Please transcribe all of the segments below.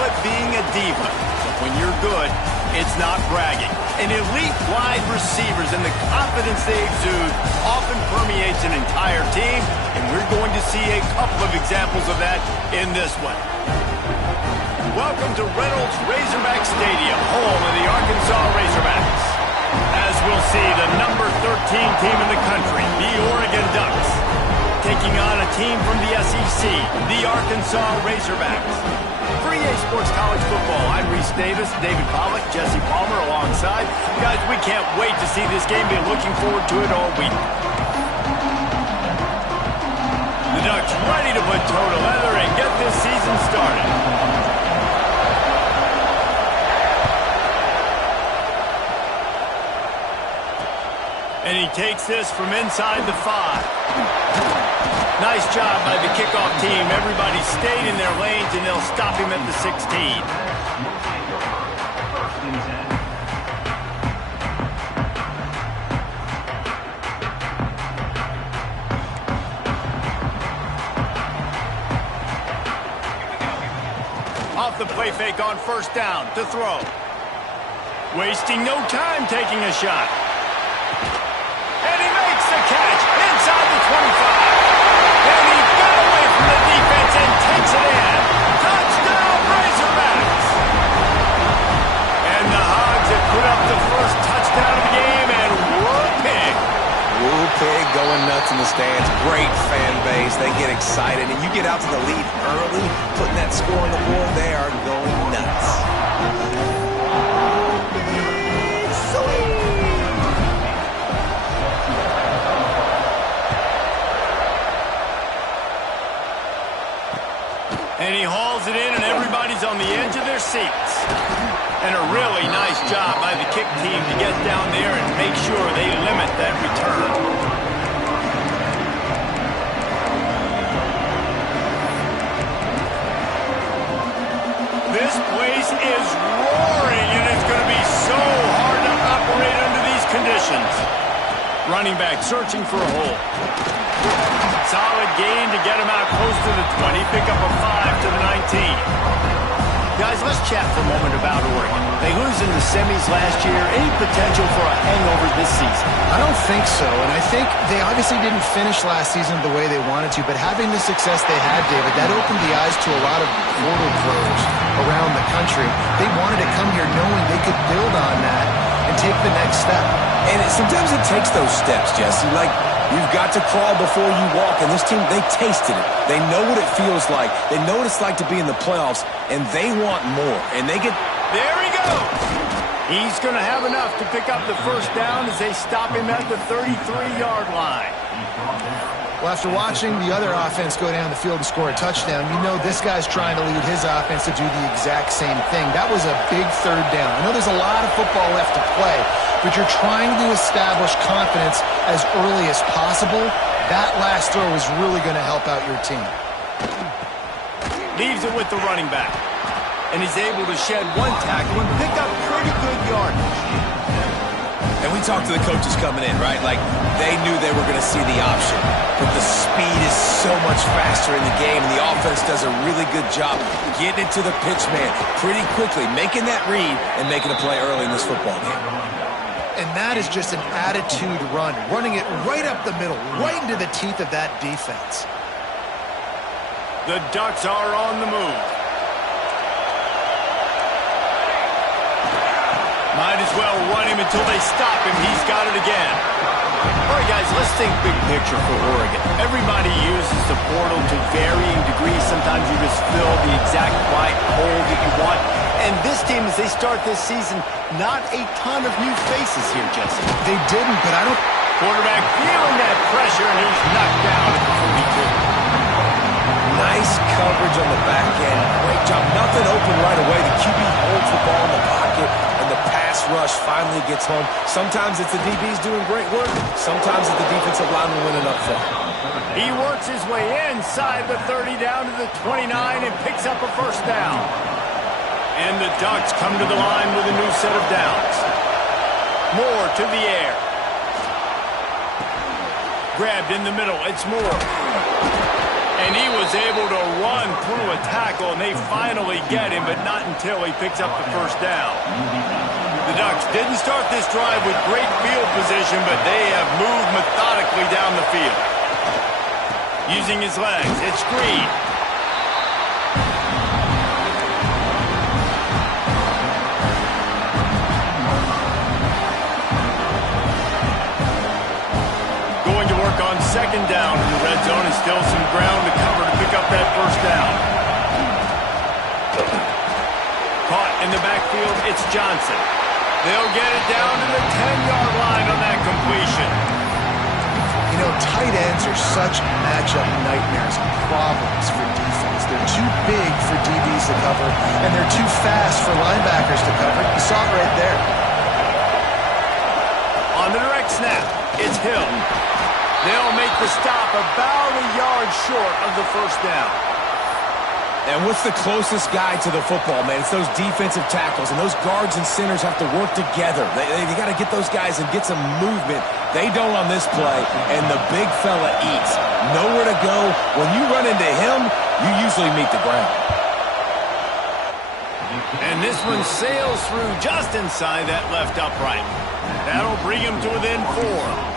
call it being a diva. But when you're good, it's not bragging. And elite wide receivers and the confidence they exude often permeates an entire team, and we're going to see a couple of examples of that in this one. Welcome to Reynolds Razorback Stadium, home of the Arkansas Razorbacks. As we'll see, the number 13 team in the country, the Oregon Ducks, taking on a team from the SEC, the Arkansas Razorbacks. For EA Sports College Football, I'm Reese Davis, David Pollack, Jesse Palmer alongside. Guys, we can't wait to see this game. Been looking forward to it all week. The Ducks ready to put toe to leather and get this season started. And he takes this from inside the 5. Nice job by the kickoff team. Everybody stayed in their lanes, and they'll stop him at the 16. Off the play fake on first down to throw. Wasting no time taking a shot. Catch inside the 25. And he got away from the defense and takes it in. Touchdown, Razorbacks! And the Hogs have put up the first touchdown of the game, and Woo Pig. Woo Pig going nuts in the stands. Great fan base. They get excited, and you get out to the lead early, putting that score on the board. They are going nuts. And he hauls it in, and everybody's on the edge of their seats. And a really nice job by the kick team to get down there and make sure they limit that return. This place is roaring, and it's going to be so hard to operate under these conditions. Running back searching for a hole. Solid gain to get him out close to the 20. Pick up a 5 to the 19. Guys, let's chat for a moment about Oregon. They lose in the semis last year. Any potential for a hangover this season? I don't think so, and I think they obviously didn't finish last season the way they wanted to, but having the success they had, David, that opened the eyes to a lot of portal pros around the country. They wanted to come here knowing they could build on that and take the next step. And sometimes it takes those steps, Jesse. Like, you've got to crawl before you walk, and this team, they tasted it. They know what it feels like. They know what it's like to be in the playoffs, and they want more. And they get... There he goes! He's going to have enough to pick up the first down as they stop him at the 33-yard line. Well, after watching the other offense go down the field and score a touchdown, you know this guy's trying to lead his offense to do the exact same thing. That was a big third down. I know there's a lot of football left to play, but you're trying to establish confidence as early as possible. That last throw is really going to help out your team. Leaves it with the running back. And he's able to shed one tackle and pick up pretty good yardage. And we talked to the coaches coming in, right? Like, they knew they were going to see the option. But the speed is so much faster in the game, and the offense does a really good job getting it to the pitch man pretty quickly, making that read and making a play early in this football game. And that is just an attitude run, running it right up the middle, right into the teeth of that defense. The Ducks are on the move. Might as well run him until they stop him. He's got it again. All right, guys, let's think big picture for Oregon. Everybody uses the portal to varying degrees. Sometimes you just fill the exact right hole that you want. And this team, as they start this season, not a ton of new faces here, Jesse. They didn't, but I don't... Quarterback feeling that pressure, and he's knocked down at the 42. Nice coverage on the back end. Great job. Nothing open right away. The QB holds the ball in the pocket, and the pass rush finally gets home. Sometimes it's the DBs doing great work. Sometimes it's the defensive lineman winning up front. He works his way inside the 30 down to the 29 and picks up a first down. And the Ducks come to the line with a new set of downs. Moore to the air. Grabbed in the middle. It's Moore. And he was able to run through a tackle, and they finally get him, but not until he picks up the first down. The Ducks didn't start this drive with great field position, but they have moved methodically down the field. Using his legs, it's Green. Going to work on second down in the red zone, and still some ground to cover to pick up that first down. Caught in the backfield, it's Johnson. They'll get it down to the 10-yard line on that completion. You know, tight ends are such matchup nightmares and problems for defense. They're too big for DBs to cover, and they're too fast for linebackers to cover. You saw it right there. On the direct snap, it's Hill. They'll make the stop about a yard short of the first down. And what's the closest guy to the football, man? It's those defensive tackles, and those guards and centers have to work together. They got to get those guys and get some movement. They don't on this play, and the big fella eats. Nowhere to go. When you run into him, you usually meet the ground. And this one sails through just inside that left upright. That'll bring him to within 4.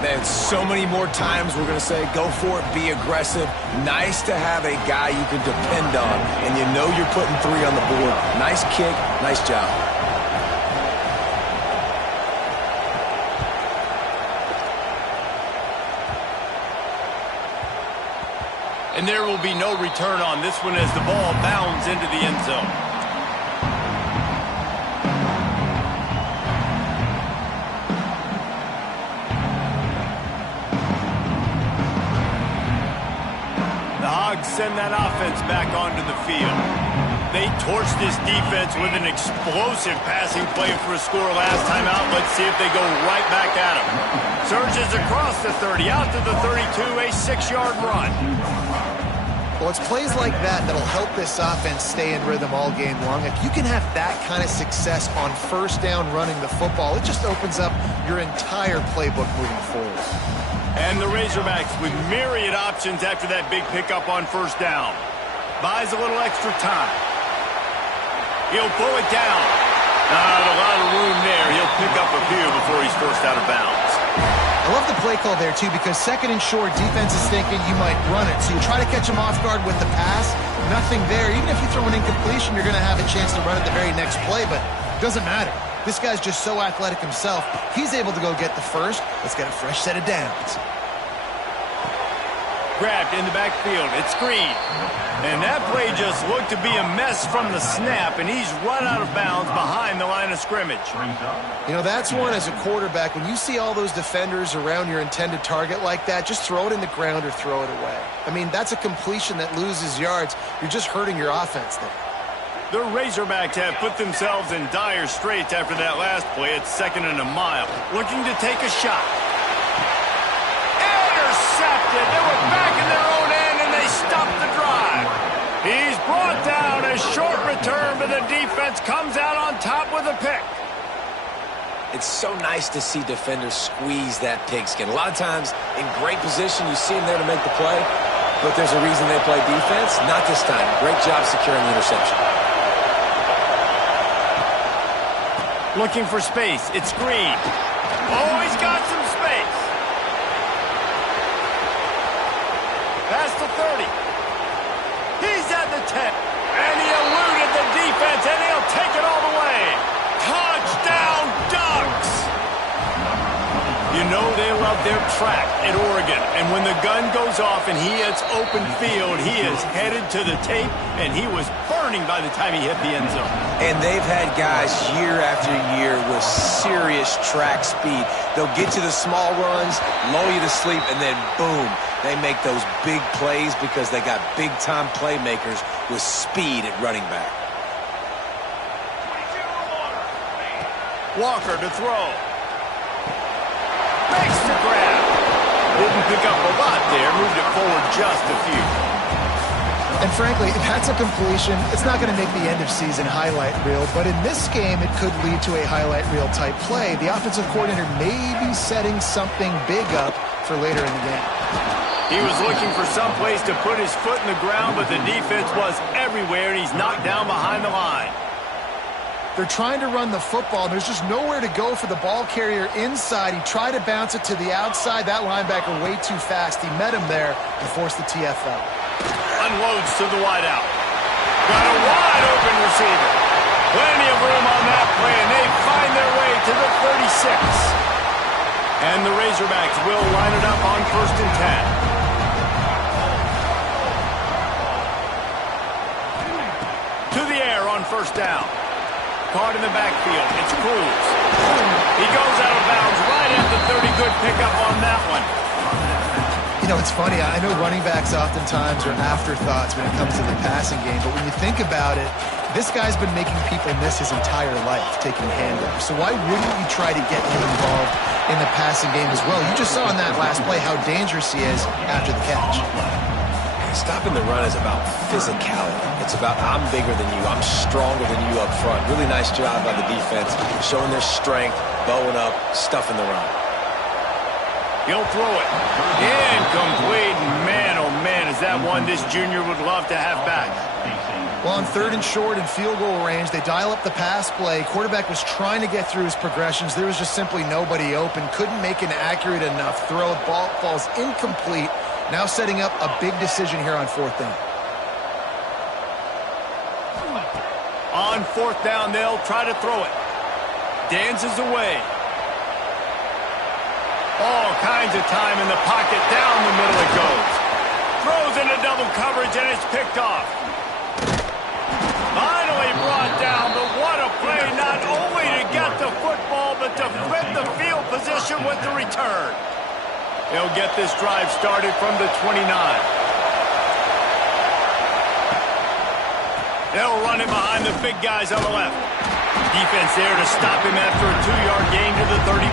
Man, so many more times we're going to say, go for it, be aggressive. Nice to have a guy you can depend on, and you know you're putting 3 on the board. Nice kick, nice job. And there will be no return on this one as the ball bounds into the end zone. Send that offense back onto the field. They torched this defense with an explosive passing play for a score last time out. Let's see if they go right back at him. Surges across the 30, out to the 32, a 6-yard run. Well, it's plays like that that'll help this offense stay in rhythm all game long. If you can have that kind of success on first down running the football, it just opens up your entire playbook moving forward. And the Razorbacks with myriad options after that big pickup on first down. Buys a little extra time. He'll pull it down. Not a lot of room there. He'll pick up a few before he's forced out of bounds. I love the play call there, too, because second and short, defense is thinking you might run it. So you try to catch him off guard with the pass. Nothing there. Even if you throw an incompletion, you're going to have a chance to run it the very next play, but it doesn't matter. This guy's just so athletic himself. He's able to go get the first. Let's get a fresh set of downs. Grabbed in the backfield. It's Green. And that play just looked to be a mess from the snap, and he's run out of bounds behind the line of scrimmage. You know, that's one as a quarterback. When you see all those defenders around your intended target like that, just throw it in the ground or throw it away. I mean, that's a completion that loses yards. You're just hurting your offense there. The Razorbacks have put themselves in dire straits after that last play. It's 2nd and a mile. Looking to take a shot. Intercepted. They were back in their own end, and they stopped the drive. He's brought down. A short return, but the defense comes out on top with a pick. It's so nice to see defenders squeeze that pigskin. A lot of times, in great position, you see them there to make the play, but there's a reason they play defense. Not this time. Great job securing the interception. Looking for space. It's Green. Oh, he's got some space. Past the 30. He's at the 10. And he eluded the defense, and he'll take it all the way. Touchdown, Ducks! You know they love their track at Oregon. And when the gun goes off and he hits open field, he is headed to the tape, and he was burning by the time he hit the end zone. And they've had guys year after year with serious track speed. They'll get you the small runs, lull you to sleep, and then boom, they make those big plays because they got big-time playmakers with speed at running back. Walker to throw. Makes the grab. Didn't pick up a lot there. Moved it forward just a few. And frankly, that's a completion. It's not going to make the end-of-season highlight reel, but in this game, it could lead to a highlight reel type play. The offensive coordinator may be setting something big up for later in the game. He was looking for some place to put his foot in the ground, but the defense was everywhere, and he's knocked down behind the line. They're trying to run the football. There's just nowhere to go for the ball carrier inside. He tried to bounce it to the outside. That linebacker way too fast. He met him there and forced the TFL. Unloads to the wideout. Got a wide open receiver. Plenty of room on that play, and they find their way to the 36. And the Razorbacks will line it up on 1st and 10. To the air on 1st down. Caught in the backfield. It's Cruz. He goes out of bounds right at the 30. Good pickup on that one. You know, it's funny. I know running backs oftentimes are afterthoughts when it comes to the passing game, but when you think about it, this guy's been making people miss his entire life taking handoffs. So why wouldn't you try to get him involved in the passing game as well? You just saw in that last play how dangerous he is after the catch. Stopping the run is about physicality. It's about I'm bigger than you, I'm stronger than you up front. Really nice job by the defense, showing their strength, bowing up, stuffing the run. He'll throw it. Incomplete. Man, oh man, is that one this junior would love to have back. Well, on 3rd and short and field goal range, they dial up the pass play. Quarterback was trying to get through his progressions. There was just simply nobody open. Couldn't make an accurate enough throw. Ball falls incomplete. Now setting up a big decision here on 4th down. On 4th down, they'll try to throw it. Dances away. All kinds of time in the pocket. Down the middle it goes. Throws into double coverage, and it's picked off. Finally brought down, but what a play. Not only to get the football, but to flip the field position with the return. They'll get this drive started from the 29. They'll run it behind the big guys on the left. Defense there to stop him after a 2-yard gain to the 31.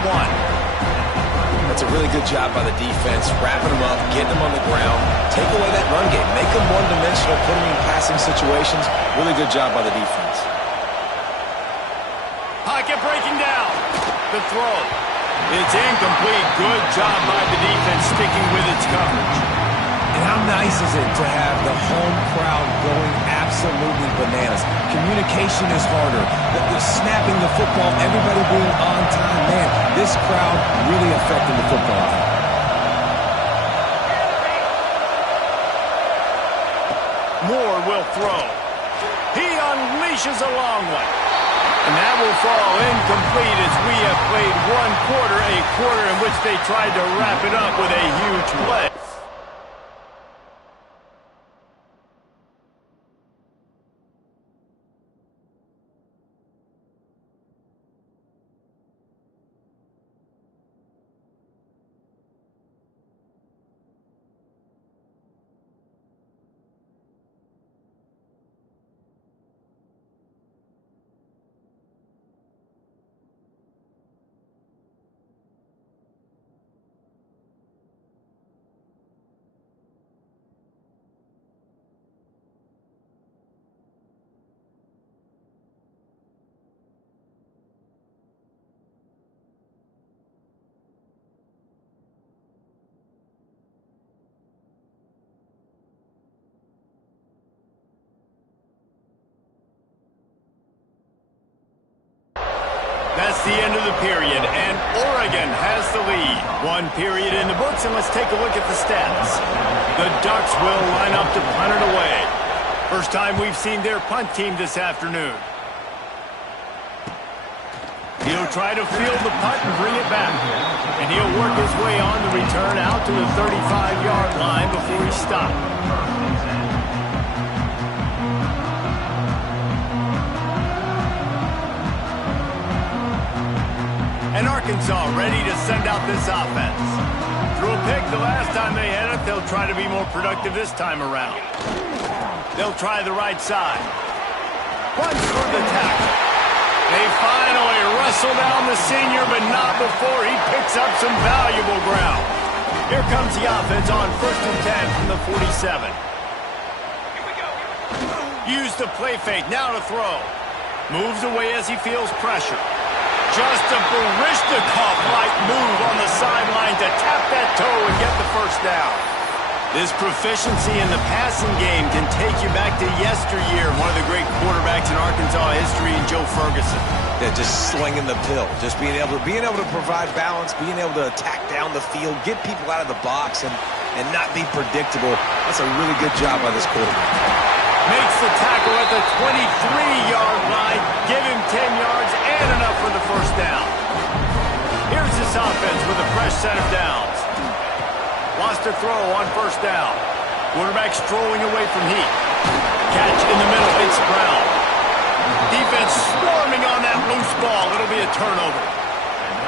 That's a really good job by the defense, wrapping them up, getting them on the ground, take away that run game, make them one-dimensional, put them in passing situations. Really good job by the defense. Pocket breaking down. The throw. It's incomplete. Good job by the defense sticking with its coverage. And how nice is it to have the home crowd going absolutely bananas? Communication is harder. The snapping the football, everybody being on time. Man, this crowd really affecting the football team. Moore will throw. He unleashes a long one. And that will fall incomplete as we have played one quarter, a quarter in which they tried to wrap it up with a huge play. That's the end of the period, and Oregon has the lead. One period in the books, and let's take a look at the stats. The Ducks will line up to punt it away. First time we've seen their punt team this afternoon. He'll try to field the punt and bring it back. And he'll work his way on the return out to the 35-yard line before he stopped. And Arkansas ready to send out this offense. Threw a pick the last time they had it. They'll try to be more productive this time around. They'll try the right side. Punch for the tackle. They finally wrestle down the senior, but not before he picks up some valuable ground. Here comes the offense on 1st and 10 from the 47. Use the play fake, now to throw. Moves away as he feels pressure. Just a Baryshnikov-like move on the sideline to tap that toe and get the first down. This proficiency in the passing game can take you back to yesteryear. One of the great quarterbacks in Arkansas history, Joe Ferguson. Yeah, just slinging the pill, just being able to provide balance, being able to attack down the field, get people out of the box, and not be predictable. That's a really good job by this quarterback. Makes the tackle at the 23-yard line. Give him 10 yards and enough for the first down. Here's this offense with a fresh set of downs. Wants to throw on first down. Quarterback strolling away from Heat. Catch in the middle. It's Brown. Defense swarming on that loose ball. It'll be a turnover.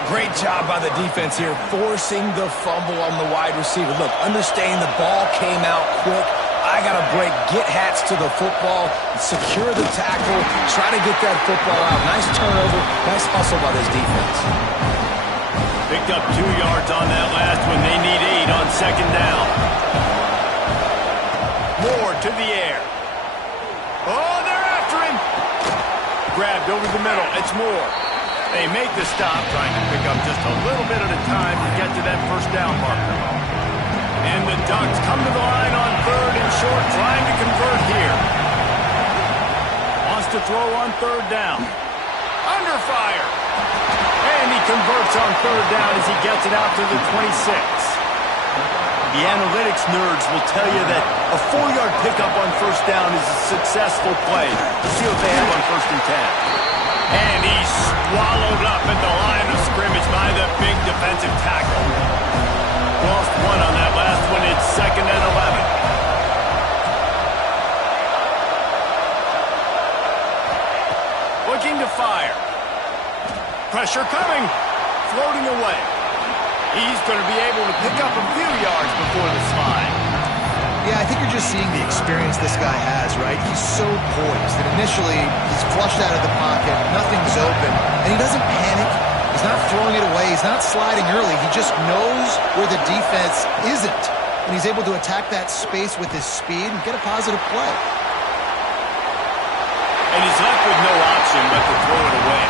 Great job by the defense here, forcing the fumble on the wide receiver. Look, understanding the ball came out quick. I got to break, get hats to the football, secure the tackle, try to get that football out. Nice turnover, nice hustle by this defense. Picked up 2 yards on that last one. They need 8 on second down. Moore to the air. Oh, they're after him. Grabbed over the middle. It's Moore. They make the stop, trying to pick up just a little bit at a time to get to that first down marker. And the Ducks come to the line on third and short, trying to convert here. Wants to throw on third down. Under fire. And he converts on third down as he gets it out to the 26. The analytics nerds will tell you that a 4-yard pickup on first down is a successful play. Let's see what they have on first and 10. And he's swallowed up at the line of scrimmage by the big defensive tackle. Lost 1 on that last one. It's second and 11. Looking to fire. Pressure coming. Floating away. He's going to be able to pick up a few yards before the slide. Yeah, I think you're just seeing the experience this guy has, right? He's so poised that initially he's flushed out of the pocket, nothing's open, and he doesn't panic. He's not throwing it away. He's not sliding early. He just knows where the defense isn't, and he's able to attack that space with his speed and get a positive play. And he's left with no option but to throw it away.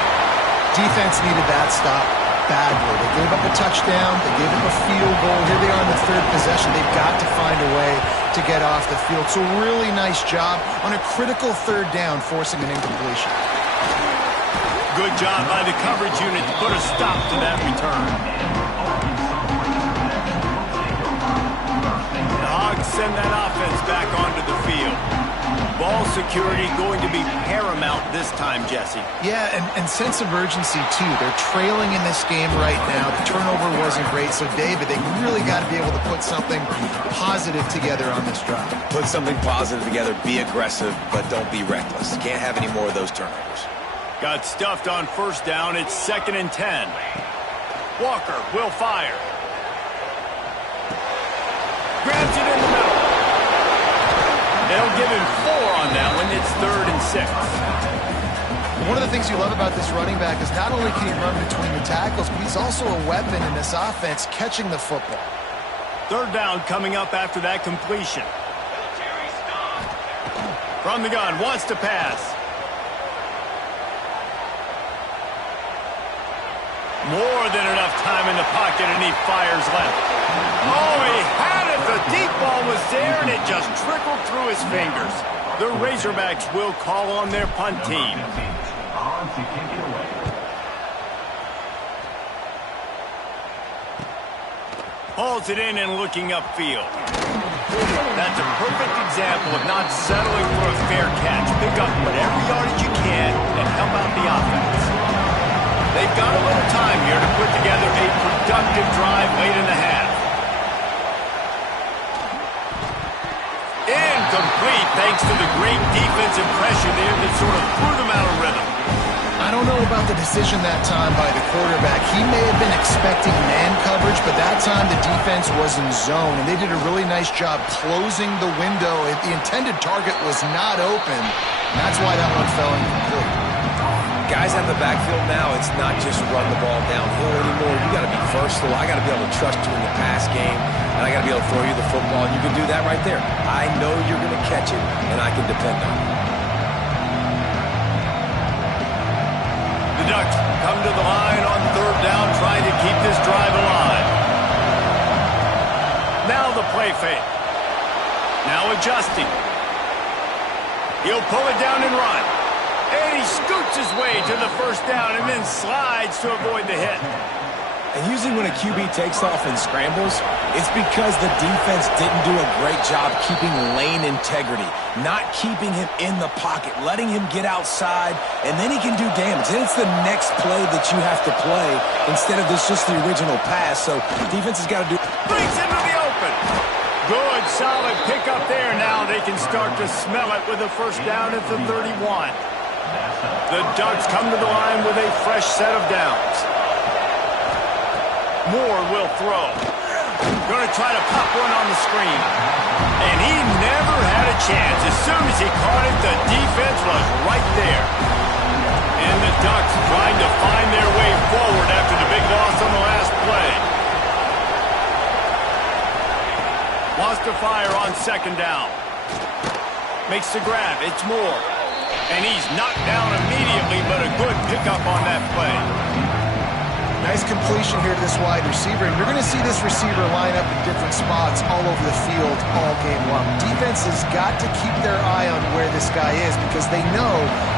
Defense needed that stop badly. They gave up a touchdown. They gave up a field goal. Here they are on the third possession. They've got to find a way to get off the field. So really nice job on a critical third down, forcing an incompletion. Good job by the coverage unit to put a stop to that return. The Hogs send that offense back onto the field. Ball security going to be paramount this time, Jesse. Yeah, and sense of urgency, too. They're trailing in this game right now. The turnover wasn't great, so, David, they really got to be able to put something positive together on this drive. Put something positive together, be aggressive, but don't be reckless. Can't have any more of those turnovers. Got stuffed on first down. It's second and 10. Walker will fire. Grabs it in the middle. They'll give him 4 on that one. It's third and 6. One of the things you love about this running back is not only can he run between the tackles, but he's also a weapon in this offense, catching the football. Third down coming up after that completion. From the gun, wants to pass. More than enough time in the pocket, and he fires left. Oh, he had it. The deep ball was there, and it just trickled through his fingers. The Razorbacks will call on their punt team. Hauls it in and looking upfield. That's a perfect example of not settling for a fair catch. Pick up whatever yardage you can and help out the offense. They've got a little time here to put together a productive drive late in the half. Incomplete thanks to the great defensive pressure there that sort of threw them out of rhythm. I don't know about the decision that time by the quarterback. He may have been expecting man coverage, but that time the defense was in zone, and they did a really nice job closing the window. The intended target was not open, and that's why that one fell incomplete. Guys out in the backfield now, it's not just run the ball downhill anymore. You got to be versatile. I got to be able to trust you in the pass game, and I got to be able to throw you the football, and you can do that right there. I know you're going to catch it, and I can depend on it. The Ducks come to the line on third down, trying to keep this drive alive. Now the play fake. Now adjusting. He'll pull it down and run. And he scoots his way to the first down and then slides to avoid the hit. And usually when a QB takes off and scrambles, it's because the defense didn't do a great job keeping lane integrity, not keeping him in the pocket, letting him get outside, and then he can do damage. And it's the next play that you have to play instead of just the original pass. So defense has got to do... Brings into the open. Good, solid pickup there. Now they can start to smell it with a first down at the 31. The Ducks come to the line with a fresh set of downs. Moore will throw. Going to try to pop one on the screen. And he never had a chance. As soon as he caught it, the defense was right there. And the Ducks trying to find their way forward after the big loss on the last play. Wants to fire on second down. Makes the grab. It's Moore. And he's knocked down immediately, but a good pickup on that play. Nice completion here to this wide receiver. And you're going to see this receiver line up in different spots all over the field all game long. Defense has got to keep their eye on where this guy is because they know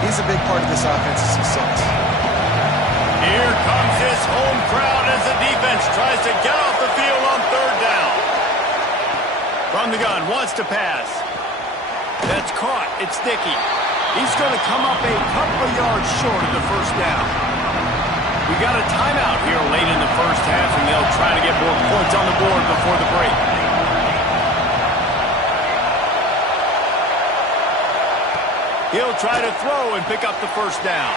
he's a big part of this offense's success. Here comes this home crowd as the defense tries to get off the field on third down. From the gun, wants to pass. That's caught. It's Dickey. He's going to come up a couple of yards short of the first down. We got a timeout here late in the first half, and they'll try to get more points on the board before the break. He'll try to throw and pick up the first down.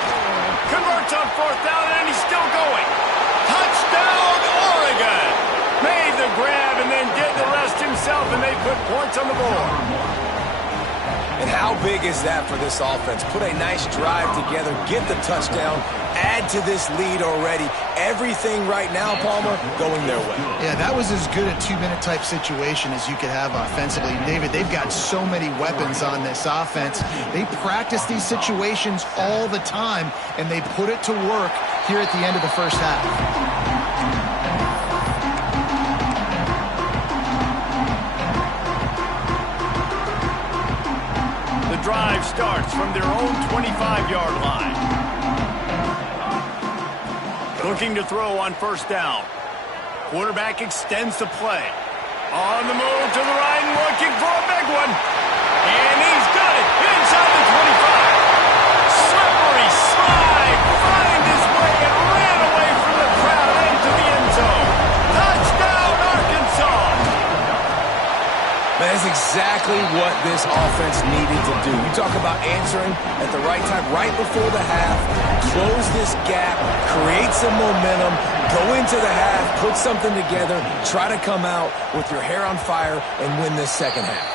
Converts on fourth down, and he's still going. Touchdown, Oregon! Made the grab and then did the rest himself, and they put points on the board. And how big is that for this offense? Put a nice drive together, get the touchdown, add to this lead already. Everything right now, Palmer, going their way. Yeah, that was as good a two-minute type situation as you could have offensively. David, they've got so many weapons on this offense. They practice these situations all the time, and they put it to work here at the end of the first half. Drive starts from their own 25-yard line. Looking to throw on first down. Quarterback extends the play. On the move to the right and looking for a big one. And he's got it inside the 25. Slippery slide. Find his way and ran away from the crowd into the end zone. Touchdown, Arkansas. That's exactly what this offense needed to do. You talk about answering at the right time, right before the half, close this gap, create some momentum, go into the half, put something together, try to come out with your hair on fire and win this second half.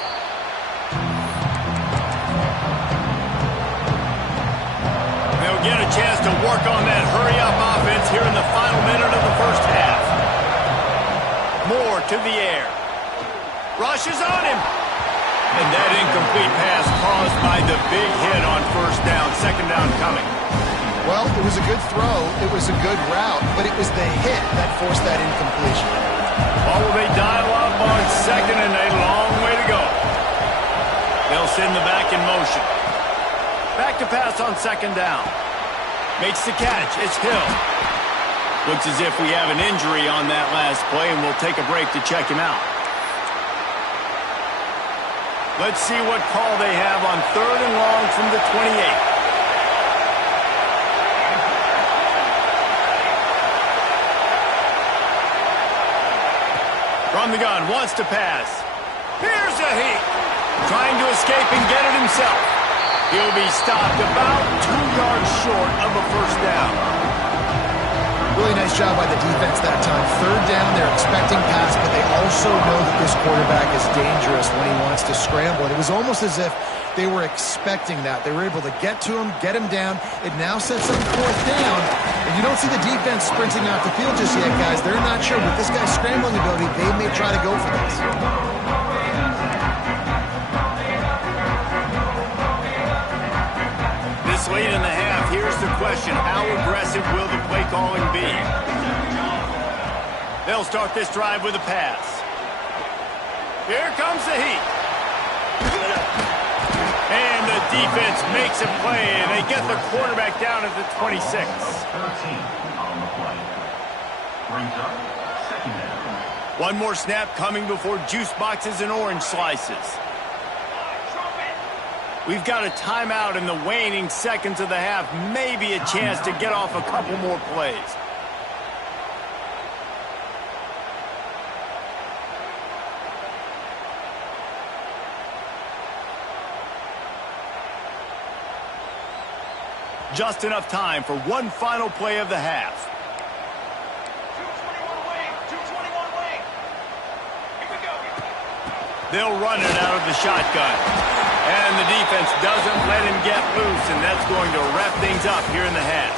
They'll get a chance to work on that hurry-up offense here in the final minute of the first half. Moore to the air. Rushes on him. And that incomplete pass caused by the big hit on first down. Second down coming. Well, it was a good throw. It was a good route, but it was the hit that forced that incompletion. Well, will they dial up on second and a long way to go? They'll send the back in motion. Back to pass on second down. Makes the catch. It's Hill. Looks as if we have an injury on that last play, and we'll take a break to check him out. Let's see what call they have on third and long from the 28. From the gun, wants to pass. Here's a heat. Trying to escape and get it himself. He'll be stopped about 2 yards short of a first down. Really nice job by the defense that time. Third down, they're expecting pass, but they also know that this quarterback is dangerous when he wants to scramble. And it was almost as if they were expecting that. They were able to get to him, get him down. It now sets up fourth down. And you don't see the defense sprinting off the field just yet, guys. They're not sure. With this guy's scrambling ability, they may try to go for this. This late in the half, here's the question. How aggressive will the play calling be? They'll start this drive with a pass. Here comes the heat. And the defense makes a play, and they get the quarterback down at the 26. 13 on the play. Brings up second down. One more snap coming before juice boxes and orange slices. We've got a timeout in the waning seconds of the half. Maybe a chance to get off a couple more plays. Just enough time for one final play of the half. 221 wing, 221 wing. Here we go. They'll run it out of the shotgun. And the defense doesn't let him get loose, and that's going to wrap things up here in the half.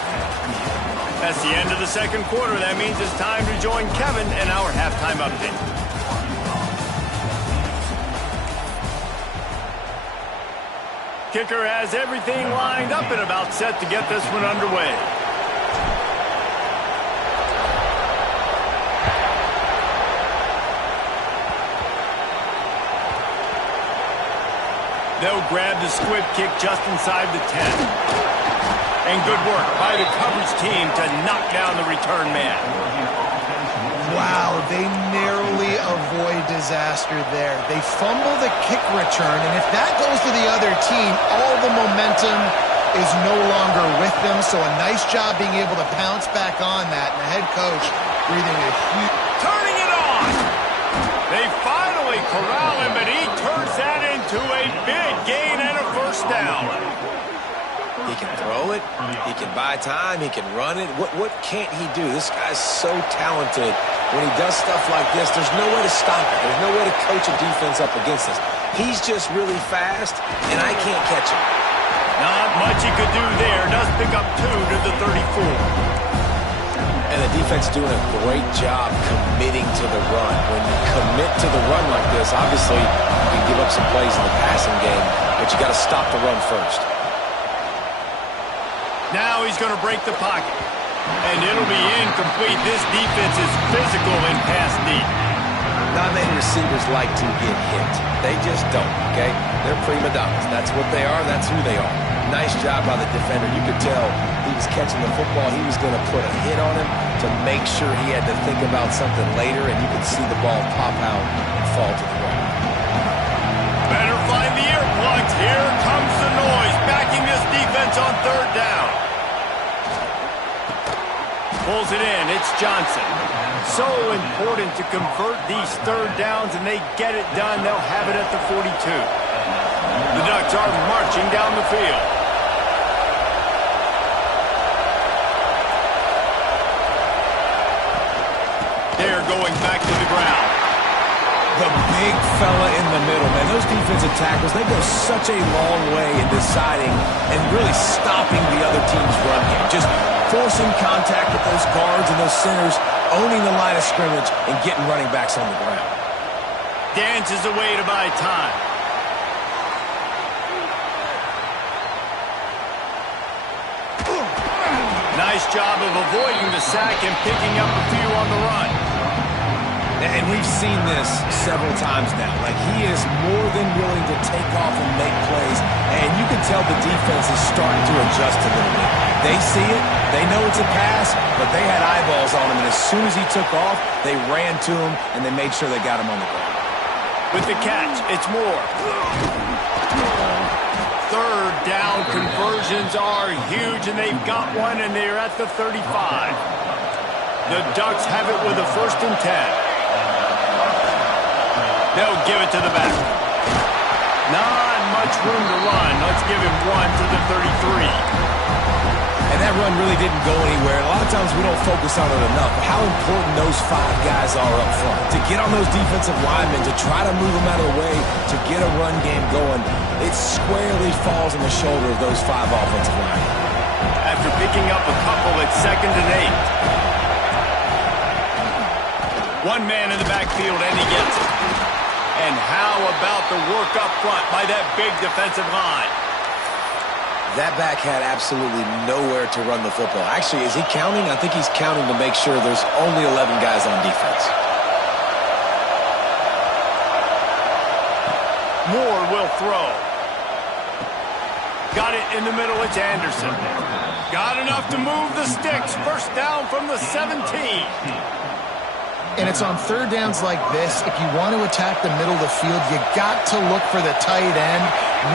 That's the end of the second quarter. That means it's time to join Kevin in our halftime update. Kicker has everything lined up and about set to get this one underway. They'll grab the squib kick just inside the 10. And good work by the coverage team to knock down the return man. Wow, they narrowly avoid disaster there. They fumble the kick return, and if that goes to the other team, all the momentum is no longer with them. So a nice job being able to pounce back on that, and the head coach breathing a huge... Turning it on! They finally corral him, but he turns that into a big gain and a first down. He can throw it. He can buy time. He can run it. What can't he do? This guy's so talented. When he does stuff like this, there's no way to stop it. There's no way to coach a defense up against us. He's just really fast, and I can't catch him. Not much he could do there. Does pick up 2 to the 34. And the defense doing a great job committing to the run. When you commit to the run like this, obviously you can give up some plays in the passing game, but you got to stop the run first. Now he's going to break the pocket. And it'll be incomplete. This defense is physical in pass deep. Not many receivers like to get hit. They just don't, okay? They're prima donnas. That's what they are. That's who they are. Nice job by the defender. You could tell he was catching the football. He was going to put a hit on him to make sure he had to think about something later, and you could see the ball pop out and fall to the ground. Better find the earplugs. Here comes the noise, backing this defense on third down. Pulls it in. It's Johnson. So important to convert these third downs, and they get it done. They'll have it at the 42. The Ducks are marching down the field. They're going back to the ground. The big fella in the middle, man. Those defensive tackles, they go such a long way in deciding and really stopping the other team's run game. Just forcing contact with those guards and those centers, owning the line of scrimmage, and getting running backs on the ground. Dances away to buy time. Nice job of avoiding the sack and picking up a few on the run. And we've seen this several times now. Like, he is more than willing to take off and make plays. And you can tell the defense is starting to adjust a little bit. They see it. They know it's a pass, but they had eyeballs on him. And as soon as he took off, they ran to him, and they made sure they got him on the ground. With the catch, it's Moore. Third down conversions are huge, and they've got one, and they're at the 35. The Ducks have it with a 1st and 10. They'll give it to the back. Not much room to run. Let's give him 1 to the 33. And that run really didn't go anywhere. A lot of times we don't focus on it enough. How important those 5 guys are up front. To get on those defensive linemen, to try to move them out of the way, to get a run game going, it squarely falls on the shoulder of those 5 offensive linemen. After picking up a couple, it's 2nd and 8. One man in the backfield, and he gets it. And how about the work up front by that big defensive line? That back had absolutely nowhere to run the football. Actually, is he counting? I think he's counting to make sure there's only 11 guys on defense. Moore will throw. Got it in the middle. It's Anderson. Got enough to move the sticks. First down from the 17. And it's on third downs like this. If you want to attack the middle of the field, you got to look for the tight end.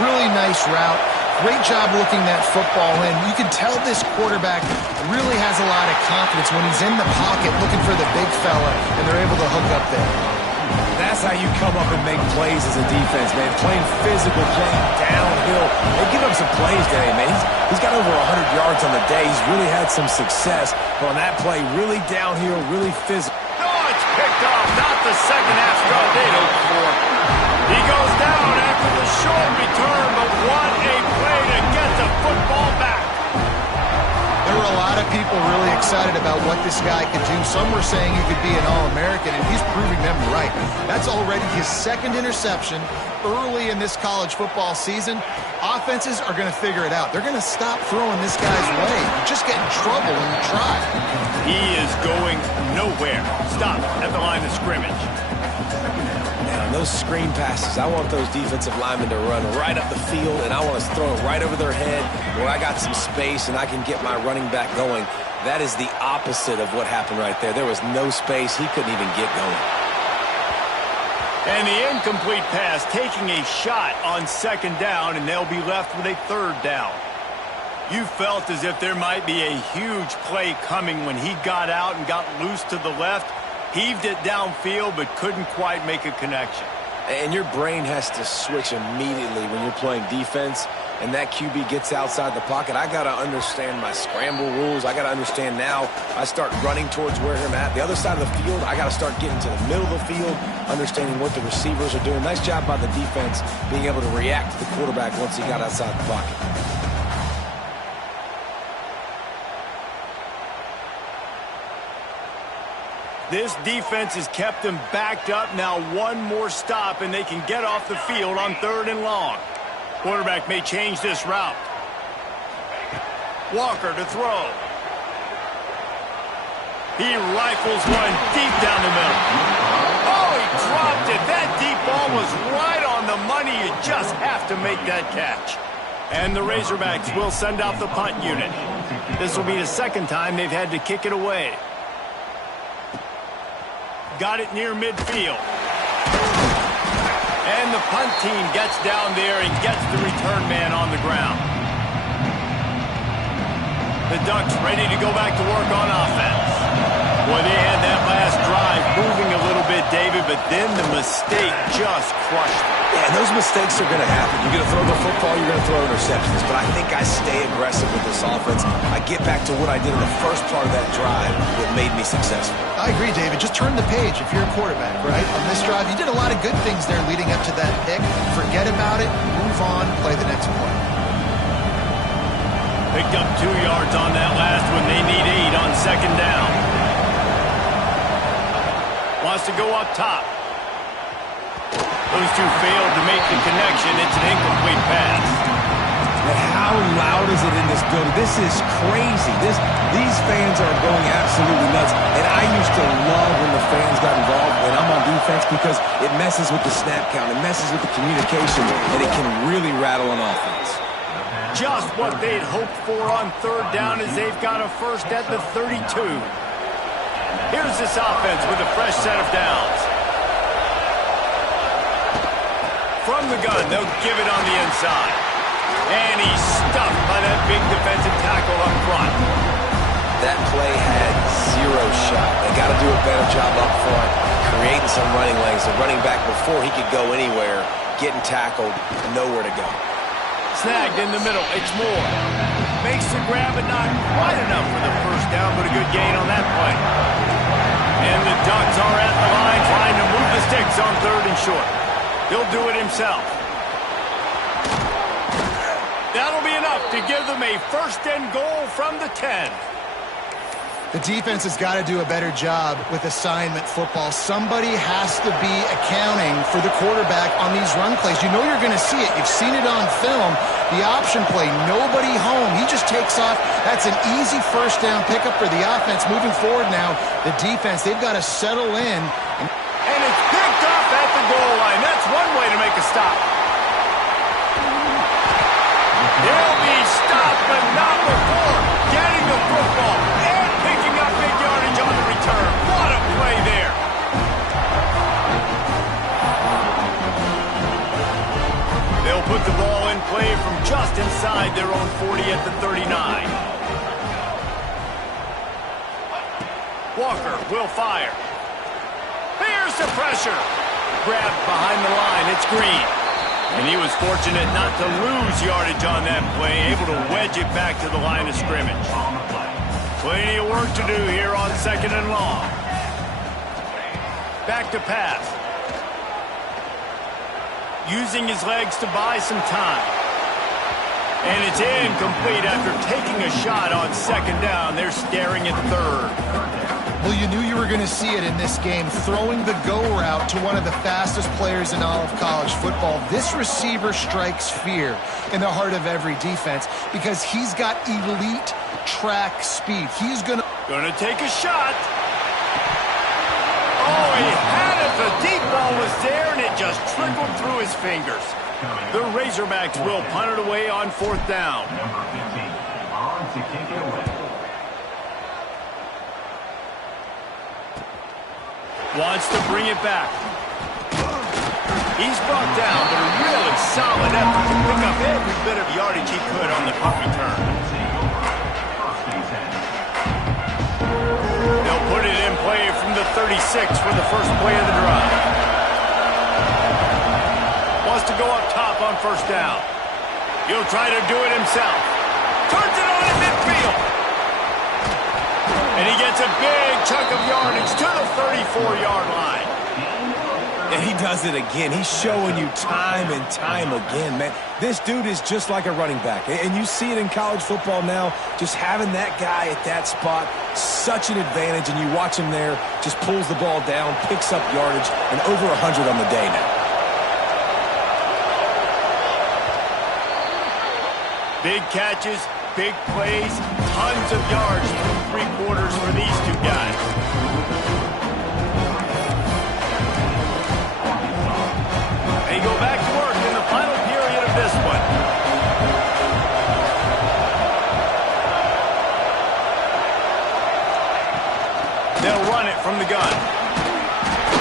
Really nice route. Great job looking that football in. You can tell this quarterback really has a lot of confidence when he's in the pocket looking for the big fella, and they're able to hook up there. That's how you come up and make plays as a defense, man. Playing physical, playing downhill. They give up some plays today, man. He's got over 100 yards on the day. He's really had some success. But on that play, really downhill, really physical. Oh, it's picked off. Not the second half start they hoped for. He goes down after the short return, but what a play to get the football back. There were a lot of people really excited about what this guy could do. Some were saying he could be an All-American, and he's proving them right. That's already his second interception early in this college football season. Offenses are going to figure it out. They're going to stop throwing this guy's way. You just get in trouble when you try. He is going nowhere. Stop at the line of scrimmage. Man, on those screen passes, I want those defensive linemen to run right up the field, and I want to throw it right over their head where I got some space and I can get my running back going. That is the opposite of what happened right there. There was no space. He couldn't even get going. And the incomplete pass taking a shot on second down, and they'll be left with a third down. You felt as if there might be a huge play coming when he got out and got loose to the left. Heaved it downfield, but couldn't quite make a connection. And your brain has to switch immediately when you're playing defense, and that QB gets outside the pocket. I got to understand my scramble rules. I got to understand now I start running towards where I'm at. The other side of the field, I got to start getting to the middle of the field, understanding what the receivers are doing. Nice job by the defense being able to react to the quarterback once he got outside the pocket. This defense has kept them backed up. Now one more stop, and they can get off the field on third and long. Quarterback may change this route. Walker to throw. He rifles one deep down the middle. Oh, he dropped it. That deep ball was right on the money. You just have to make that catch. And the Razorbacks will send out the punt unit. This will be the second time they've had to kick it away. Got it near midfield. And the punt team gets down there and gets the return man on the ground. The Ducks ready to go back to work on offense. Boy, they had that last drive moving a little bit, David, but then the mistake just crushed them. Yeah, and those mistakes are going to happen. You're going to throw the football, you're going to throw interceptions. But I think I stay aggressive with this offense. I get back to what I did in the first part of that drive that made me successful. I agree, David. Just turn the page if you're a quarterback, right? On this drive, you did a lot of good things there leading up to that pick. Forget about it, move on, play the next play. Picked up 2 yards on that last one. They need 8 on second down. Wants to go up top. Those two failed to make the connection. It's an incomplete pass. But how loud is it in this building? This is crazy. These fans are going absolutely nuts. And I used to love when the fans got involved when I'm on defense because it messes with the snap count. It messes with the communication, and it can really rattle an offense. Just what they'd hoped for on third down as they've got a first at the 32. Here's this offense with a fresh set of downs. From the gun, they'll give it on the inside. And he's stuffed by that big defensive tackle up front. That play had 0 shot. They got to do a better job up front, creating some running lanes. The running back, before he could go anywhere, getting tackled, nowhere to go. Snagged in the middle. It's Moore. Makes the grab, but not quite enough for the first down, but a good gain on that play. And the Ducks are at the line trying to move the sticks on third and short. He'll do it himself. That'll be enough to give them a first and goal from the 10. The defense has got to do a better job with assignment football. Somebody has to be accounting for the quarterback on these run plays. You know you're going to see it. You've seen it on film. The option play, nobody home. He just takes off. That's an easy first down pickup for the offense. Moving forward now, the defense, they've got to settle in. And it's picked off at the goal line. That's one way to make a stop. They'll just inside their own 40 at the 39. Walker will fire. Here's the pressure. Grabbed behind the line. It's Green. And he was fortunate not to lose yardage on that play, able to wedge it back to the line of scrimmage. Plenty of work to do here on 2nd and long. Back to pass. Using his legs to buy some time. And it's incomplete after taking a shot on 2nd down. They're staring at 3rd. Well, you knew you were going to see it in this game, throwing the go route to one of the fastest players in all of college football. This receiver strikes fear in the heart of every defense because he's got elite track speed. He's going to take a shot. Oh, he had it. The deep ball was there, and it just trickled through his fingers. The Razorbacks will punt it away on 4th down. Number 15, on to kick it away. Wants to bring it back. He's brought down, but a really solid effort to pick up every bit of yardage he could on the punt return. They'll put it in play from the 36 for the first play of the drive. Wants to go up top on 1st down. He'll try to do it himself. Turns it on in midfield. And he gets a big chunk of yardage to the 34-yard line. And he does it again. He's showing you time and time again, man. This dude is just like a running back. And you see it in college football now, just having that guy at that spot, such an advantage. And you watch him there, just pulls the ball down, picks up yardage, and over 100 on the day now. Big catches, big plays, tons of yards through 3 quarters for these two guys. They go back to work in the final period of this one. They'll run it from the gun.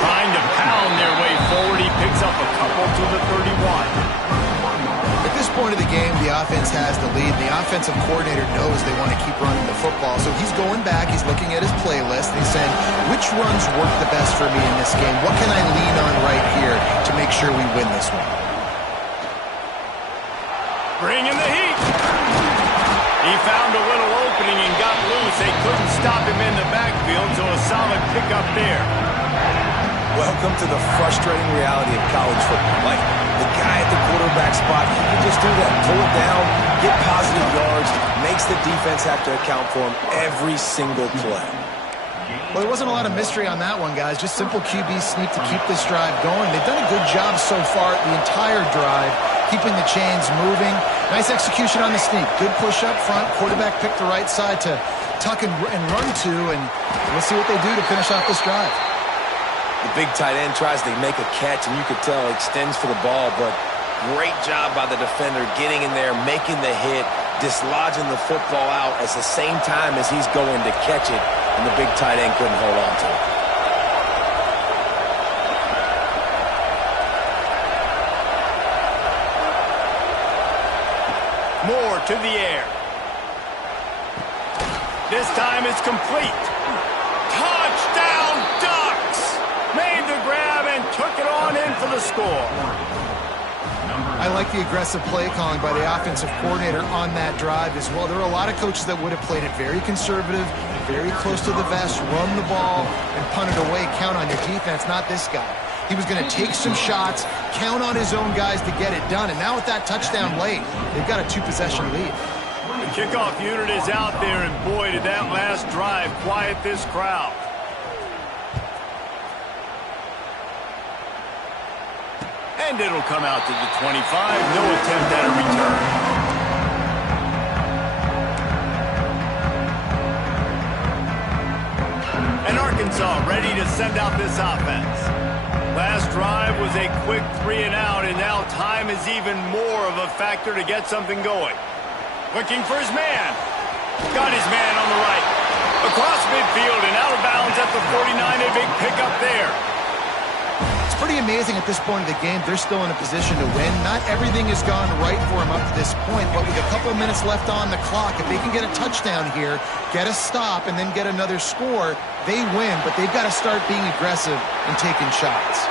Trying to pound their way forward. He picks up a couple to the 31. At this point of the game, the offense has the lead. The offensive coordinator knows they want to keep running the football. So he's going back, he's looking at his playlist, and he's saying, which runs work the best for me in this game? What can I lean on right here to make sure we win this one? Bring in the heat. He found a little opening and got loose. They couldn't stop him in the backfield, so a solid pickup there. Welcome to the frustrating reality of college football. Like, the guy at the quarterback spot, he can just do that. Pull it down, get positive yards, makes the defense have to account for him every single play. Well, there wasn't a lot of mystery on that one, guys. Just simple QB sneak to keep this drive going. They've done a good job so far the entire drive, keeping the chains moving. Nice execution on the sneak. Good push up front. Quarterback picked the right side to tuck and run to, and we'll see what they do to finish off this drive. The big tight end tries to make a catch, and you could tell extends for the ball, but great job by the defender getting in there, making the hit, dislodging the football out at the same time as he's going to catch it, and the big tight end couldn't hold on to it. Moore to the air. This time it's complete. Touchdown Ducks! Made the grab and took it on in for the score. I like the aggressive play calling by the offensive coordinator on that drive as well. There are a lot of coaches that would have played it very conservative, very close to the vest, run the ball, and punt it away, count on your defense, not this guy. He was going to take some shots, count on his own guys to get it done, and now with that touchdown late, they've got a 2-possession lead. The kickoff unit is out there, and boy, did that last drive quiet this crowd. And it'll come out to the 25. No attempt at a return. And Arkansas ready to send out this offense. Last drive was a quick 3 and out, and now time is even more of a factor to get something going. Looking for his man. Got his man on the right. Across midfield and out of bounds at the 49. A big pickup there. It's pretty amazing at this point of the game. They're still in a position to win. Not everything has gone right for them up to this point, but with a couple of minutes left on the clock, if they can get a touchdown here, get a stop, and then get another score, they win, but they've got to start being aggressive and taking shots.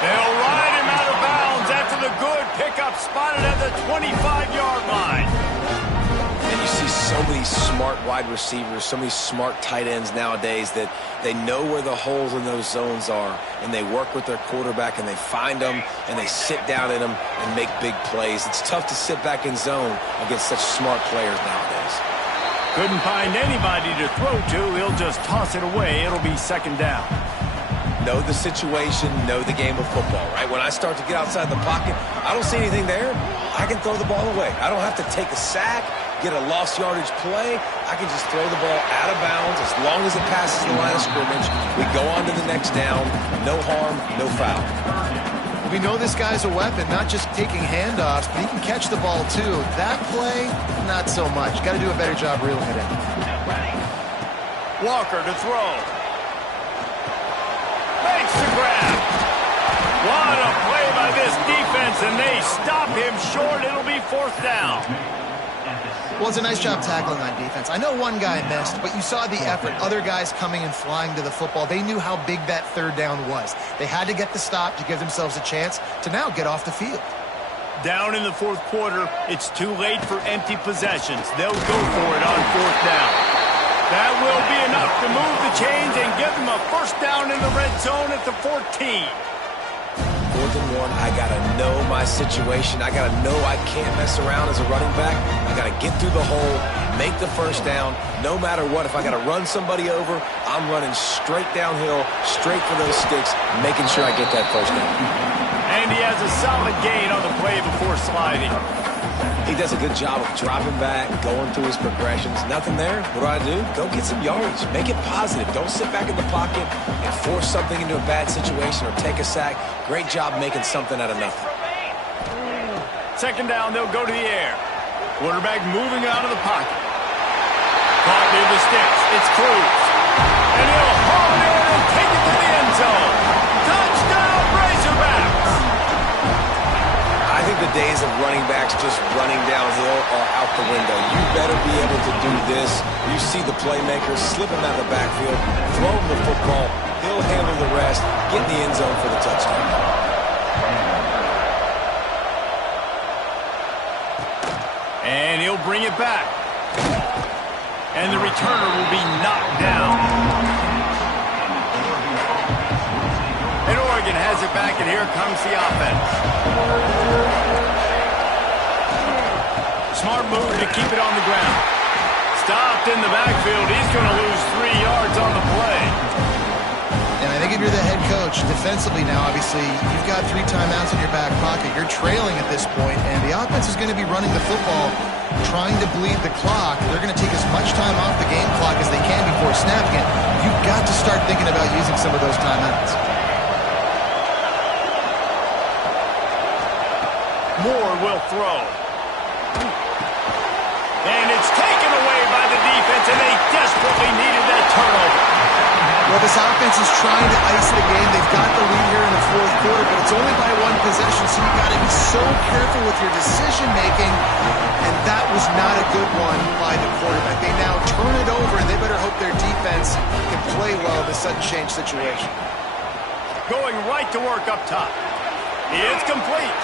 They'll ride him out of bounds after the good pickup spotted at the 25-yard line. And you see so many smart wide receivers, so many smart tight ends nowadays that they know where the holes in those zones are, and they work with their quarterback, and they find them, and they sit down in them and make big plays. It's tough to sit back in zone against such smart players nowadays. Couldn't find anybody to throw to. He'll just toss it away. It'll be second down. Know the situation, know the game of football, right? When I start to get outside the pocket, I don't see anything there. I can throw the ball away. I don't have to take a sack, get a lost yardage play. I can just throw the ball out of bounds as long as it passes the line of scrimmage. We go on to the next down. No harm, no foul. We know this guy's a weapon, not just taking handoffs, but he can catch the ball too. That play, not so much. Got to do a better job reeling it in. Walker to throw. Makes the grab. What a play by this defense, and they stop him short. It'll be fourth down. Well, it's a nice job tackling on defense. I know one guy missed, but you saw the effort. Other guys coming and flying to the football. They knew how big that third down was. They had to get the stop to give themselves a chance to now get off the field. Down in the fourth quarter, it's too late for empty possessions. They'll go for it on fourth down. That will be enough to move the chains and give them a first down in the red zone at the 14. 4th and 1, I got to know my situation. I got to know I can't mess around as a running back. I got to get through the hole, make the first down. No matter what, if I got to run somebody over, I'm running straight downhill, straight for those sticks, making sure I get that first down. And he has a solid gain on the play before sliding. He does a good job of dropping back, going through his progressions. Nothing there. What do? Go get some yardage. Make it positive. Don't sit back in the pocket and force something into a bad situation or take a sack. Great job making something out of nothing. Second down, they'll go to the air. Quarterback moving out of the pocket. Caught near the sticks. It's Cruz. And he'll haul it in and take it to the end zone. Touchdown, Razorbacks! I think the days of running backs just running downhill are out the window. You better be able to do this. You see the playmaker slip him out of the backfield, throw him the football, he'll handle the rest, get in the end zone for the touchdown. And he'll bring it back. And the returner will be knocked down. And Oregon has it back, and here comes the offense. Smart move to keep it on the ground. Stopped in the backfield. He's going to lose 3 yards on the play. And I think if you're the head coach, defensively now, obviously, you've got 3 timeouts in your back pocket. You're trailing at this point, and the offense is going to be running the football, trying to bleed the clock. They're going to take as much time off the game clock as they can before snapping it. You've got to start thinking about using some of those timeouts. Moore will throw. And it's taken away by the defense, and they desperately needed that turnover. Well, this offense is trying to ice the game. They've got the lead here in the fourth quarter, but it's only by 1 possession, so you've got to be so careful with your decision-making, and that was not a good one by the quarterback. They now turn it over, and they better hope their defense can play well in this sudden change situation. Going right to work up top. It's complete.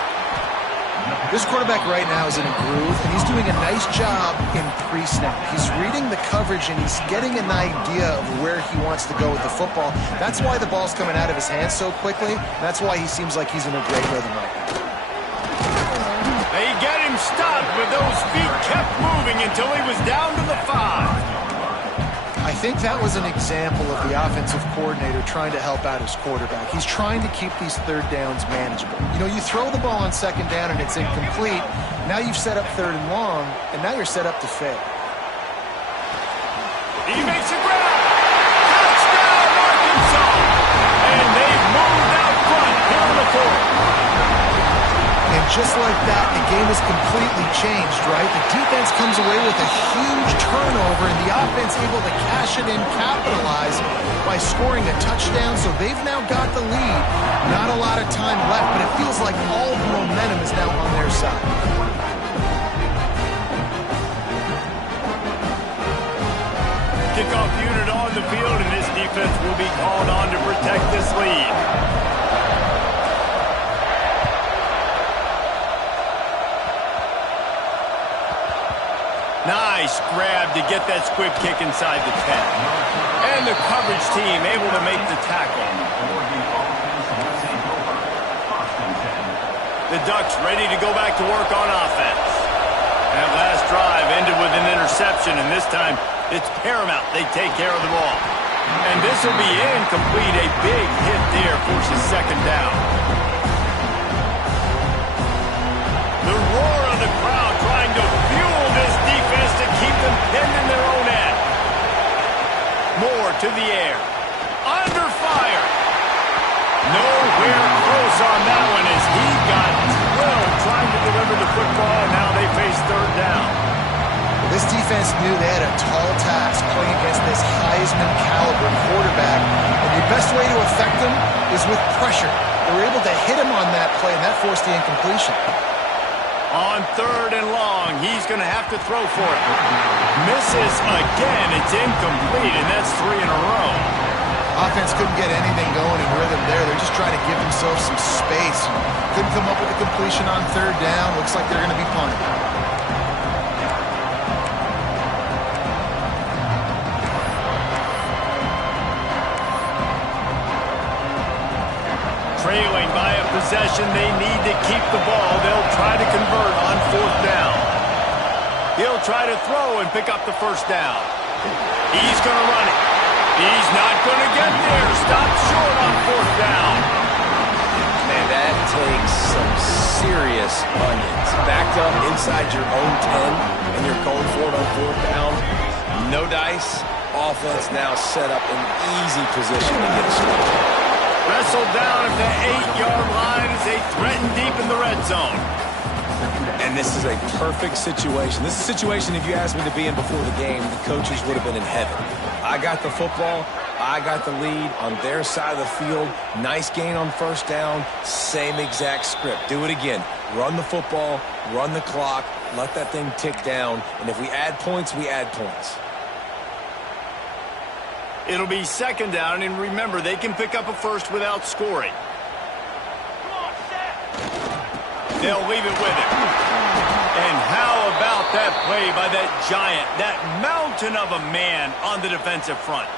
This quarterback right now is in a groove, and he's doing a nice job in pre-snap. He's reading the coverage, and he's getting an idea of where he wants to go with the football. That's why the ball's coming out of his hands so quickly. That's why he seems like he's in a great rhythm right now. They get him stopped, but those feet kept moving until he was down to the 5. I think that was an example of the offensive coordinator trying to help out his quarterback. He's trying to keep these third downs manageable. You know, you throw the ball on second down and it's incomplete. Now you've set up third and long, and now you're set up to fail. He makes a grab. Touchdown, Arkansas. And they've moved out front here in the fourth. And just like that, the game is completely changed, right? The defense comes away with a huge turnover, and the offense able to cash it in, capitalize by scoring a touchdown. So they've now got the lead. Not a lot of time left, but it feels like all the momentum is now on their side. Kickoff unit on the field, and this defense will be called on to protect this lead. Nice grab to get that squib kick inside the 10. And the coverage team able to make the tackle. The Ducks ready to go back to work on offense. That last drive ended with an interception, and this time it's paramount they take care of the ball. And this will be incomplete. A big hit there forces second down. The roar of the crowd trying to fuel this defense to keep them pinned in their own end. Moore to the air. Under fire. Nowhere close on that one as he got drilled trying to deliver the football. Now they face third down. This defense knew they had a tall task playing against this Heisman caliber quarterback, and the best way to affect him is with pressure. They were able to hit him on that play, and that forced the incompletion. On third and long, he's going to have to throw for it. Misses again. It's incomplete, and that's 3 in a row. Offense couldn't get anything going in rhythm there. They're just trying to give themselves some space. Couldn't come up with a completion on third down. Looks like they're going to be punting. Trailing by a possession, they need to keep the ball. They'll try to convert on fourth down. He'll try to throw and pick up the first down. He's going to run it. He's not going to get there. Stopped short on fourth down. Man, that takes some serious onions. Backed up inside your own 10, and you're going for it on fourth down. No dice. Offense now set up in easy position to get a score. Wrestled down at the 8-yard line as they threaten deep in the red zone. And this is a perfect situation. This is a situation, if you asked me to be in before the game, the coaches would have been in heaven. I got the football. I got the lead on their side of the field. Nice gain on first down. Same exact script. Do it again. Run the football. Run the clock. Let that thing tick down. And if we add points, we add points. It'll be second down, and remember, they can pick up a first without scoring. They'll leave it with him. And how about that play by that giant, that mountain of a man on the defensive front?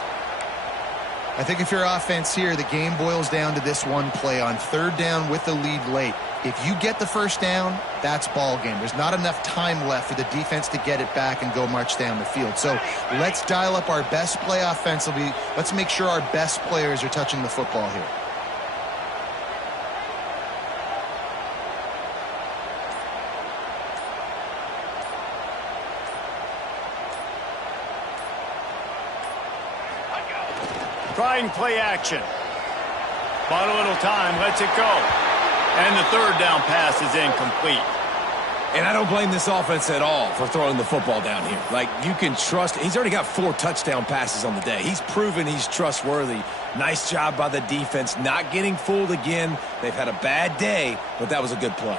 I think if you're offense here, the game boils down to this one play on third down with the lead late. If you get the first down, that's ball game. There's not enough time left for the defense to get it back and go march down the field. So let's dial up our best play offensively. Let's make sure our best players are touching the football here. Trying play action. Bought a little time, lets it go. And the third down pass is incomplete. And I don't blame this offense at all for throwing the football down here. Like, you can trust. He's already got 4 touchdown passes on the day. He's proven he's trustworthy. Nice job by the defense, not getting fooled again. They've had a bad day, but that was a good play.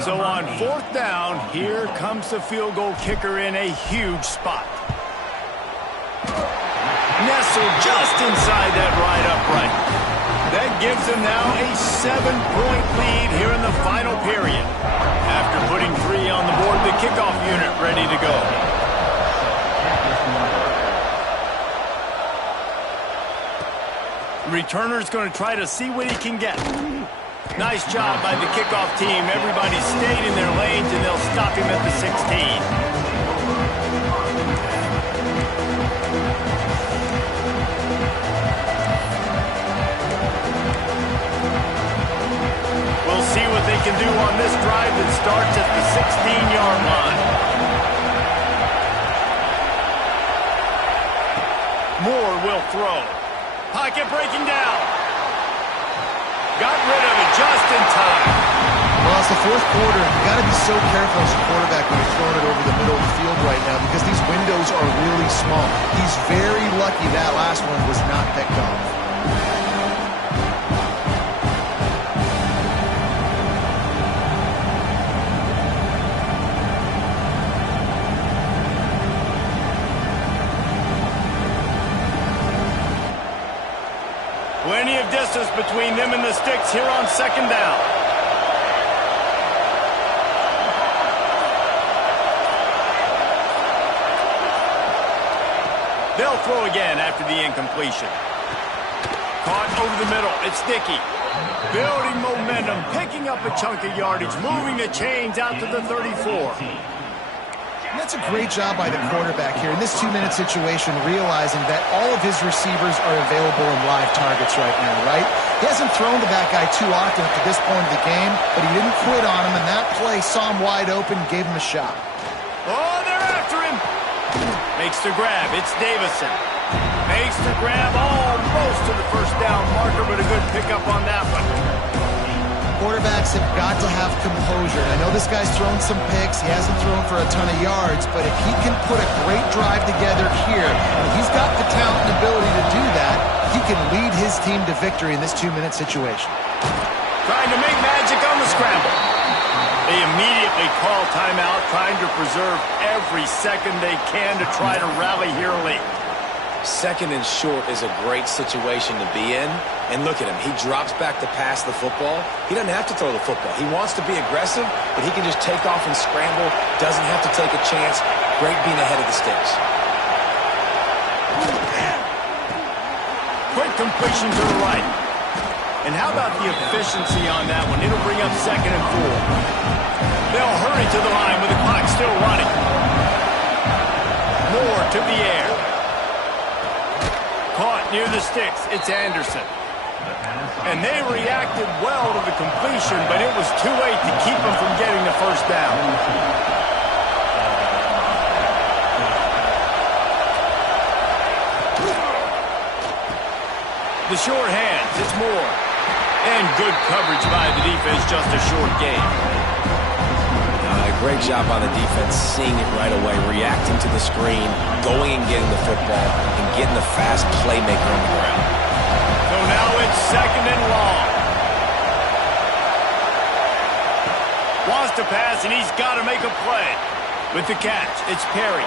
So on fourth down, here comes the field goal kicker in a huge spot. Nestled just inside that right upright. That gives them now a 7-point lead here in the final period. After putting 3 on the board, the kickoff unit ready to go. Returner's going to try to see what he can get. Nice job by the kickoff team. Everybody stayed in their lanes, and they'll stop him at the 16. See what they can do on this drive that starts at the 16-yard line. Moore will throw. Pocket breaking down. Got rid of it just in time. Well, Well, it's the fourth quarter. You got to be so careful as a quarterback when you're throwing it over the middle of the field right now because these windows are really small. He's very lucky that last one was not picked off. Plenty of distance between them and the sticks here on second down. They'll throw again after the incompletion. Caught over the middle. It's Dickey. Building momentum, picking up a chunk of yardage, moving the chains out to the 34. And that's a great job by the quarterback here in this 2-minute situation, realizing that all of his receivers are available in live targets right now, right? He hasn't thrown to that guy too often up to this point of the game, but he didn't quit on him, and that play saw him wide open, gave him a shot. Oh, they're after him. Makes the grab. It's Davison. Makes the grab almost to the first down marker, but a good pickup on that one. Quarterbacks have got to have composure. I know this guy's thrown some picks. He hasn't thrown for a ton of yards, but if he can put a great drive together here, and he's got the talent and ability to do that, he can lead his team to victory in this 2-minute situation. Trying to make magic on the scramble. They immediately call timeout, trying to preserve every second they can to try to rally here late. Second and short is a great situation to be in. And look at him. He drops back to pass the football. He doesn't have to throw the football. He wants to be aggressive, but he can just take off and scramble. Doesn't have to take a chance. Great being ahead of the sticks. Quick completion to the right. And how about the efficiency on that one? It'll bring up second and 4. They'll hurry to the line with the clock still running. Moore to the air. Caught near the sticks. It's Anderson. And they reacted well to the completion, but it was too late to keep them from getting the first down. The short hands. It's Moore. And good coverage by the defense, just a short game. Great job by the defense, seeing it right away, reacting to the screen, going and getting the football, and getting the fast playmaker on the ground. So now it's second and long. Wants to pass, and he's got to make a play. With the catch, it's Perry.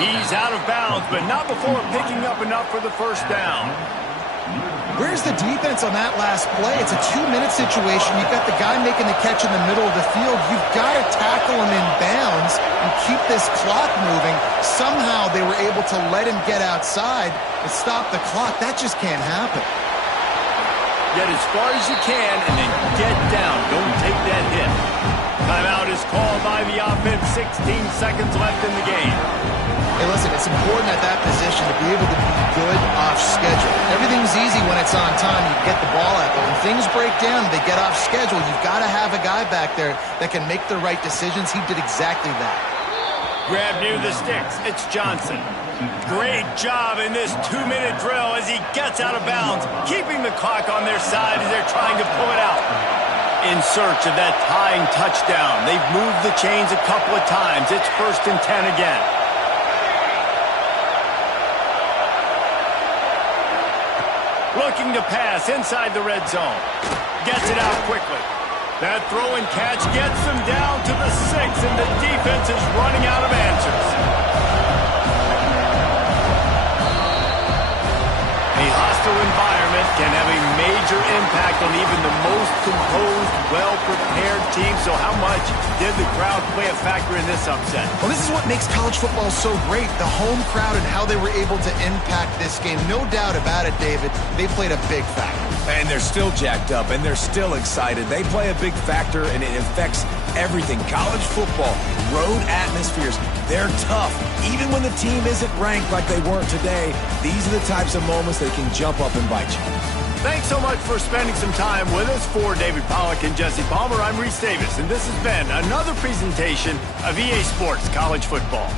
He's out of bounds, but not before picking up enough for the first down. Where's the defense on that last play? It's a 2-minute situation. You've got the guy making the catch in the middle of the field. You've got to tackle him in bounds and keep this clock moving. Somehow they were able to let him get outside and stop the clock. That just can't happen. Get as far as you can and then get down. Don't take that hit. Timeout is called by the offense. 16 seconds left in the game. Hey, listen, it's important at that position to be able to be good off schedule. Everything's easy when it's on time. You get the ball out. But when things break down and they get off schedule, you've got to have a guy back there that can make the right decisions. He did exactly that. Grab near the sticks. It's Johnson. Great job in this 2-minute drill as he gets out of bounds, keeping the clock on their side as they're trying to pull it out. In search of that tying touchdown. They've moved the chains a couple of times. It's 1st and 10 again. Looking to pass inside the red zone. Gets it out quickly. That throw and catch gets them down to the 6, and the defense is running out of answers. A hostile environment can have a major impact on even the most composed, well-prepared team. So how much did the crowd play a factor in this upset? Well, this is what makes college football so great. The home crowd and how they were able to impact this game. No doubt about it, David. They played a big factor. And they're still jacked up, and they're still excited. They play a big factor, and it affects everything. College football, road atmospheres, they're tough. Even when the team isn't ranked like they weren't today, these are the types of moments that can jump up and bite you. Thanks so much for spending some time with us. For David Pollack and Jesse Palmer, I'm Reese Davis, and this has been another presentation of EA Sports College Football.